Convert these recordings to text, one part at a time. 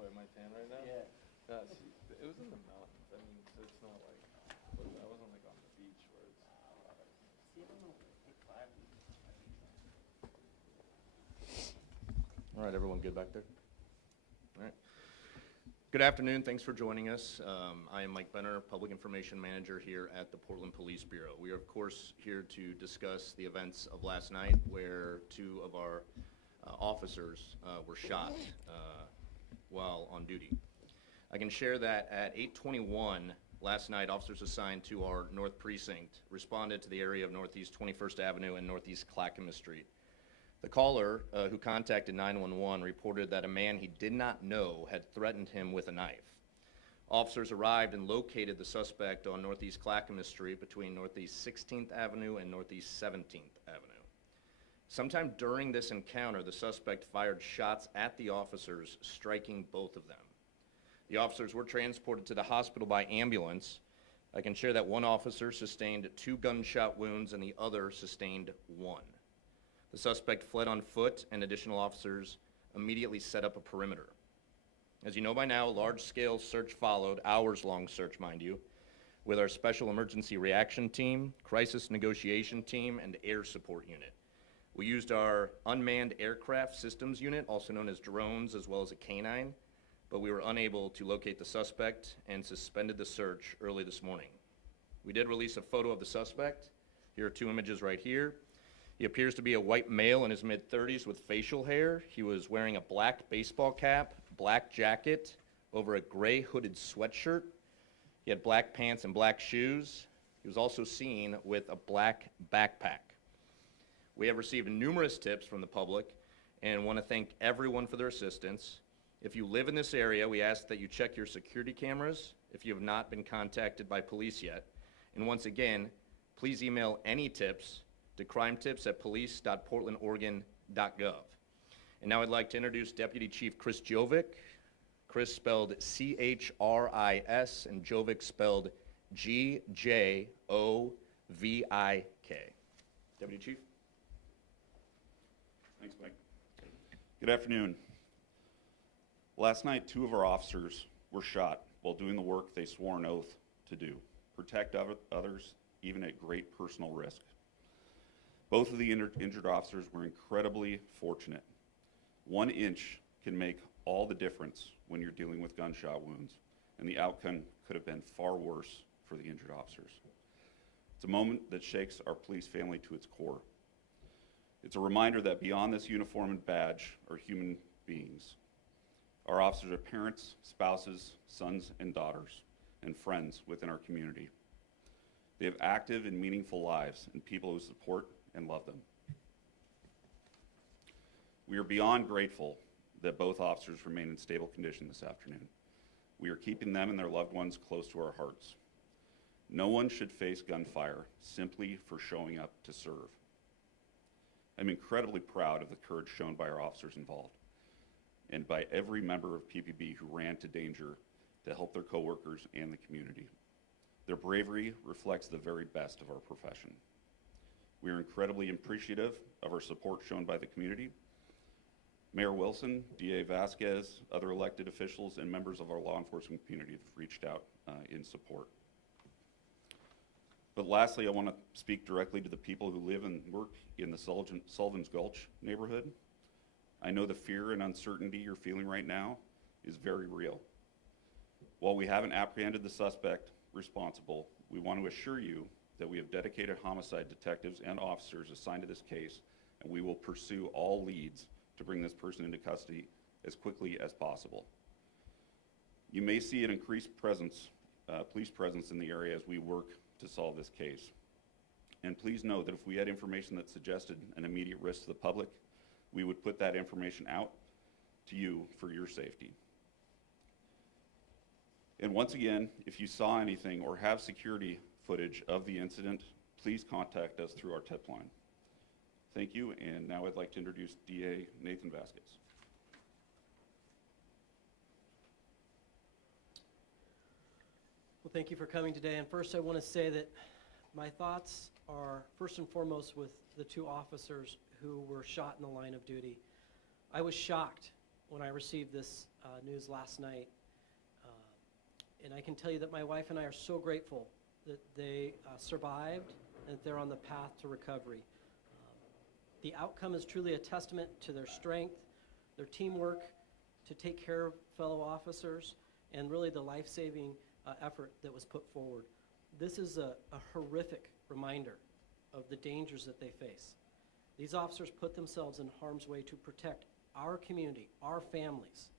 Wait, my tan right now? Yeah. It was in the mountains. I mean, so it's not like, I wasn't like on the beach where it's. See, I don't know, like 5. All right, everyone good back there? All right. Good afternoon. Thanks for joining us. I am Mike Benner, Public Information Manager here at the Portland Police Bureau. We are, of course, here to discuss the events of last night where 2 of our officers were shot while on duty. I can share that at 8:21 last night, officers assigned to our North Precinct responded to the area of Northeast 21st Avenue and Northeast Clackamas Street. The caller who contacted 911 reported that a man he did not know had threatened him with a knife. Officers arrived and located the suspect on Northeast Clackamas Street between Northeast 16th Avenue and Northeast 17th Avenue. Sometime during this encounter, the suspect fired shots at the officers, striking both of them. The officers were transported to the hospital by ambulance. I can share that one officer sustained 2 gunshot wounds and the other sustained 1. The suspect fled on foot, and additional officers immediately set up a perimeter. As you know by now, a large-scale search followed, hours-long search, mind you, with our Special Emergency Reaction Team, Crisis Negotiation Team, and Air Support Unit. We used our Unmanned Aircraft Systems Unit, also known as drones, as well as a canine, but we were unable to locate the suspect and suspended the search early this morning. We did release a photo of the suspect. Here are 2 images right here. He appears to be a white male in his mid-30s with facial hair. He was wearing a black baseball cap, black jacket, over a gray hooded sweatshirt. He had black pants and black shoes. He was also seen with a black backpack. We have received numerous tips from the public and want to thank everyone for their assistance. If you live in this area, we ask that you check your security cameras if you have not been contacted by police yet. And once again, please email any tips to crimetips@police.portlandoregon.gov. And now I'd like to introduce Deputy Chief Chris Jovic. Chris spelled C-H-R-I-S and Jovic spelled G-J-O-V-I-K. Deputy Chief. Thanks, Mike. Good afternoon. Last night, 2 of our officers were shot while doing the work they swore an oath to do, protect others, even at great personal risk. Both of the injured officers were incredibly fortunate. 1 inch can make all the difference when you're dealing with gunshot wounds, and the outcome could have been far worse for the injured officers. It's a moment that shakes our police family to its core. It's a reminder that beyond this uniform and badge are human beings. Our officers are parents, spouses, sons and daughters, and friends within our community. They have active and meaningful lives and people who support and love them. We are beyond grateful that both officers remain in stable condition this afternoon. We are keeping them and their loved ones close to our hearts. No one should face gunfire simply for showing up to serve. I'm incredibly proud of the courage shown by our officers involved and by every member of PPB who ran to danger to help their coworkers and the community. Their bravery reflects the very best of our profession. We are incredibly appreciative of our support shown by the community. Mayor Wilson, DA Vasquez, other elected officials, and members of our law enforcement community have reached out in support. But lastly, I want to speak directly to the people who live and work in the Sullivan's Gulch neighborhood. I know the fear and uncertainty you're feeling right now is very real. While we haven't apprehended the suspect responsible, we want to assure you that we have dedicated homicide detectives and officers assigned to this case, and we will pursue all leads to bring this person into custody as quickly as possible. You may see an increased presence, police presence in the area as we work to solve this case. And please know that if we had information that suggested an immediate risk to the public, we would put that information out to you for your safety. And once again, if you saw anything or have security footage of the incident, please contact us through our tip line. Thank you, and now I'd like to introduce DA Nathan Vasquez. Well, thank you for coming today. And first, I want to say that my thoughts are first and foremost with the 2 officers who were shot in the line of duty. I was shocked when I received this news last night. And I can tell you that my wife and I are so grateful that they survived and that they're on the path to recovery. The outcome is truly a testament to their strength, their teamwork to take care of fellow officers, and really the life-saving effort that was put forward. This is a horrific reminder of the dangers that they face. These officers put themselves in harm's way to protect our community, our families.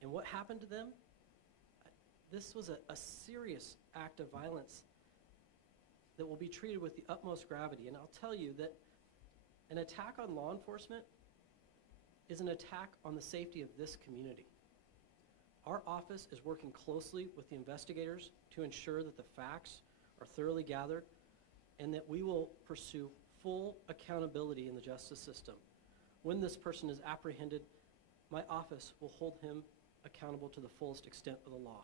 And what happened to them? This was a serious act of violence that will be treated with the utmost gravity. And I'll tell you that an attack on law enforcement is an attack on the safety of this community. Our office is working closely with the investigators to ensure that the facts are thoroughly gathered and that we will pursue full accountability in the justice system. When this person is apprehended, my office will hold him accountable to the fullest extent of the law.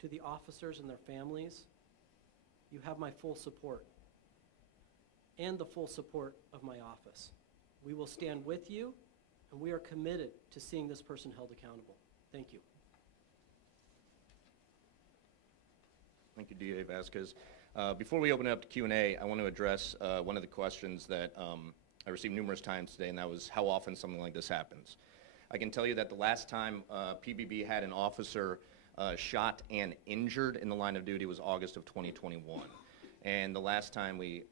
To the officers and their families, you have my full support and the full support of my office. We will stand with you, and we are committed to seeing this person held accountable. Thank you. Thank you, DA Vasquez. Before we open it up to Q&A, I want to address one of the questions that I received numerous times today, and that was how often something like this happens. I can tell you that the last time PBB had an officer shot and injured in the line of duty was August of 2021. And the last time we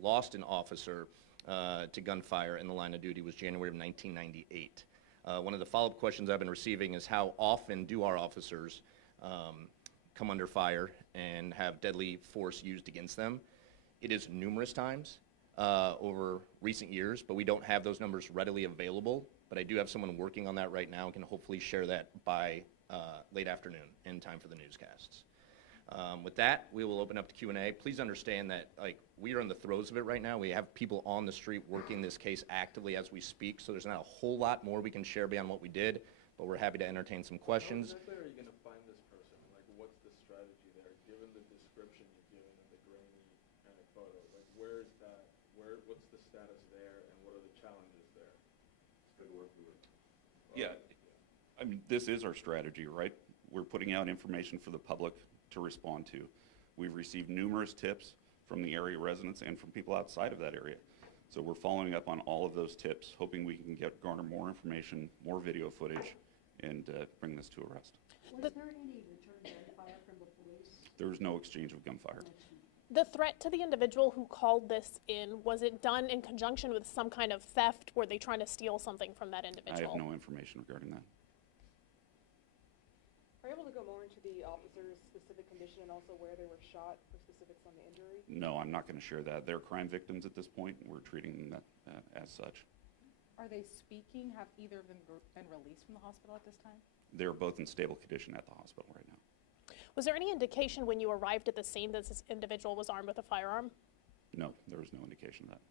lost an officer to gunfire in the line of duty was January of 1998. One of the follow-up questions I've been receiving is how often do our officers come under fire and have deadly force used against them? It is numerous times over recent years, but we don't have those numbers readily available. But I do have someone working on that right now and can hopefully share that by late afternoon in time for the newscasts. With that, we will open up to Q&A. Please understand that we are in the throes of it right now. We have people on the street working this case actively as we speak, so there's not a whole lot more we can share beyond what we did, but we're happy to entertain some questions. How exactly are you going to find this person? Like, what's the strategy there, given the description you've given in the grainy kind of photo? Like, where is that? What's the status there, and what are the challenges there? It's good work. Yeah, I mean, this is our strategy, right? We're putting out information for the public to respond to. We've received numerous tips from the area residents and from people outside of that area. So we're following up on all of those tips, hoping we can garner more information, more video footage, and bring this to arrest. Was there any return gunfire from the police? There was no exchange of gunfire. The threat to the individual who called this in, was it done in conjunction with some kind of theft? Were they trying to steal something from that individual? I have no information regarding that. Are you able to go more into the officer's specific condition and also where they were shot for specifics on the injury? No, I'm not going to share that. They're crime victims at this point, and we're treating them as such. Are they speaking? Have either of them been released from the hospital at this time? They're both in stable condition at the hospital right now. Was there any indication when you arrived at the scene that this individual was armed with a firearm? No, there was no indication of that.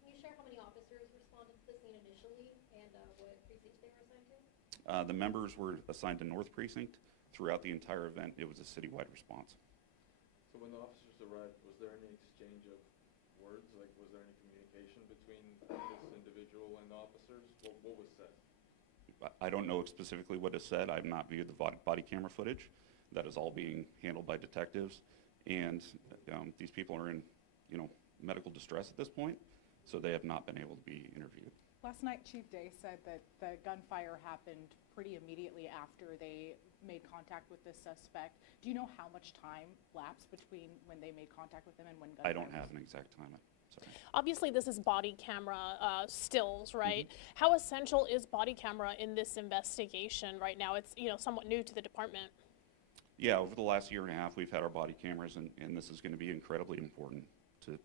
Can you share how many officers responded to the scene initially and what precincts they were assigned to? The members were assigned to North Precinct. Throughout the entire event, it was a citywide response. So when the officers arrived, was there any exchange of words? Like, was there any communication between this individual and the officers? What was said? I don't know specifically what is said. I've not viewed the body camera footage. That is all being handled by detectives. And these people are in, medical distress at this point, so they have not been able to be interviewed. Last night, Chief Day said that the gunfire happened pretty immediately after they made contact with the suspect. Do you know how much time lapsed between when they made contact with him and when gunfire? I don't have an exact time. Sorry. Obviously, this is body camera stills, right? Mm-hmm. How essential is body camera in this investigation right now? It's somewhat new to the department. Yeah, over the last year and a half, we've had our body cameras, and this is going to be incredibly important to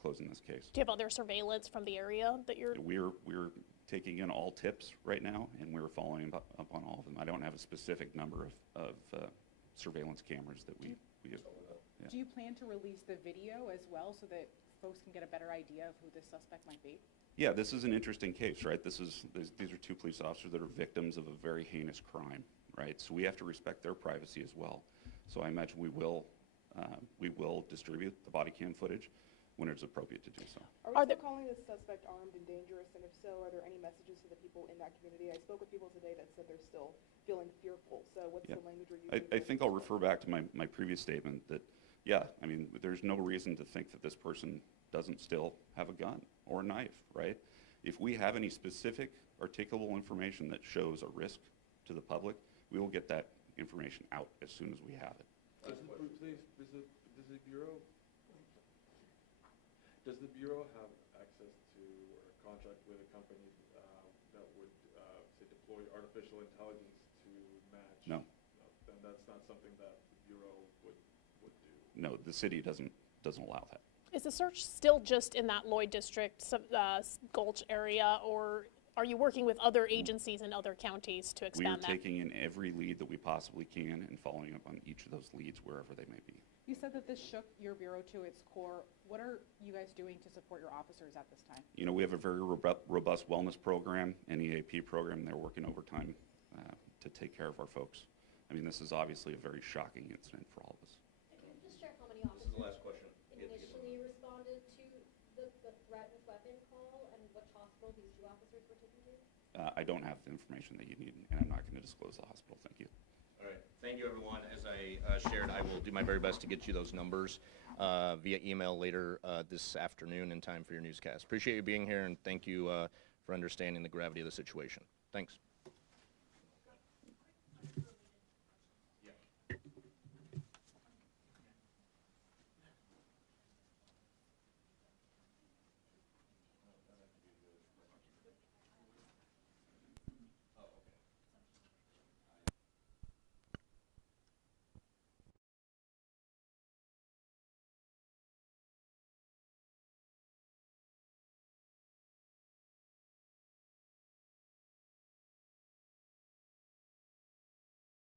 closing this case. Do you have other surveillance from the area that you're? We're taking in all tips right now, and we're following up on all of them. I don't have a specific number of surveillance cameras that we have. Yeah. Do you plan to release the video as well so that folks can get a better idea of who this suspect might be? Yeah, this is an interesting case, right? These are two police officers that are victims of a very heinous crime, right? So we have to respect their privacy as well. So I imagine we will distribute the body cam footage. when it's appropriate to do so. Are Are we there- still calling this suspect armed and dangerous? And if so, are there any messages to the people in that community? I spoke with people today that said they're still feeling fearful. So what's Yeah. the language we're using? I think I'll refer back to my previous statement that, yeah, I mean, there's no reason to think that this person doesn't still have a gun or a knife, right? If we have any specific articulable information that shows a risk to the public, we will get that information out as soon as we have it. Does the Bureau have access to or a contract with a company that would, say, deploy artificial intelligence to match? No. Then that's not something that the Bureau would do. No, the city doesn't allow that. Is the search still just in that Lloyd District, Gulch area, or are you working with other agencies in other counties to We are expand that? taking in every lead that we possibly can and following up on each of those leads wherever they may be. You said that this shook your bureau to its core. What are you guys doing to support your officers at this time? You know, we have a very robust wellness program, an EAP program. They're working overtime to take care of our folks. I mean, this is obviously a very shocking incident for all of us. Can you just share how many This is the officers last question. initially responded to the threat with weapon call and which hospital these two officers were taken to? I don't have the information that you need, and I'm not going to disclose the hospital. Thank you. All right, thank you, everyone. As I shared, I will do my very best to get you those numbers via email later this afternoon in time for your newscast. Appreciate you being here, and thank you for understanding the gravity of the situation. Thanks.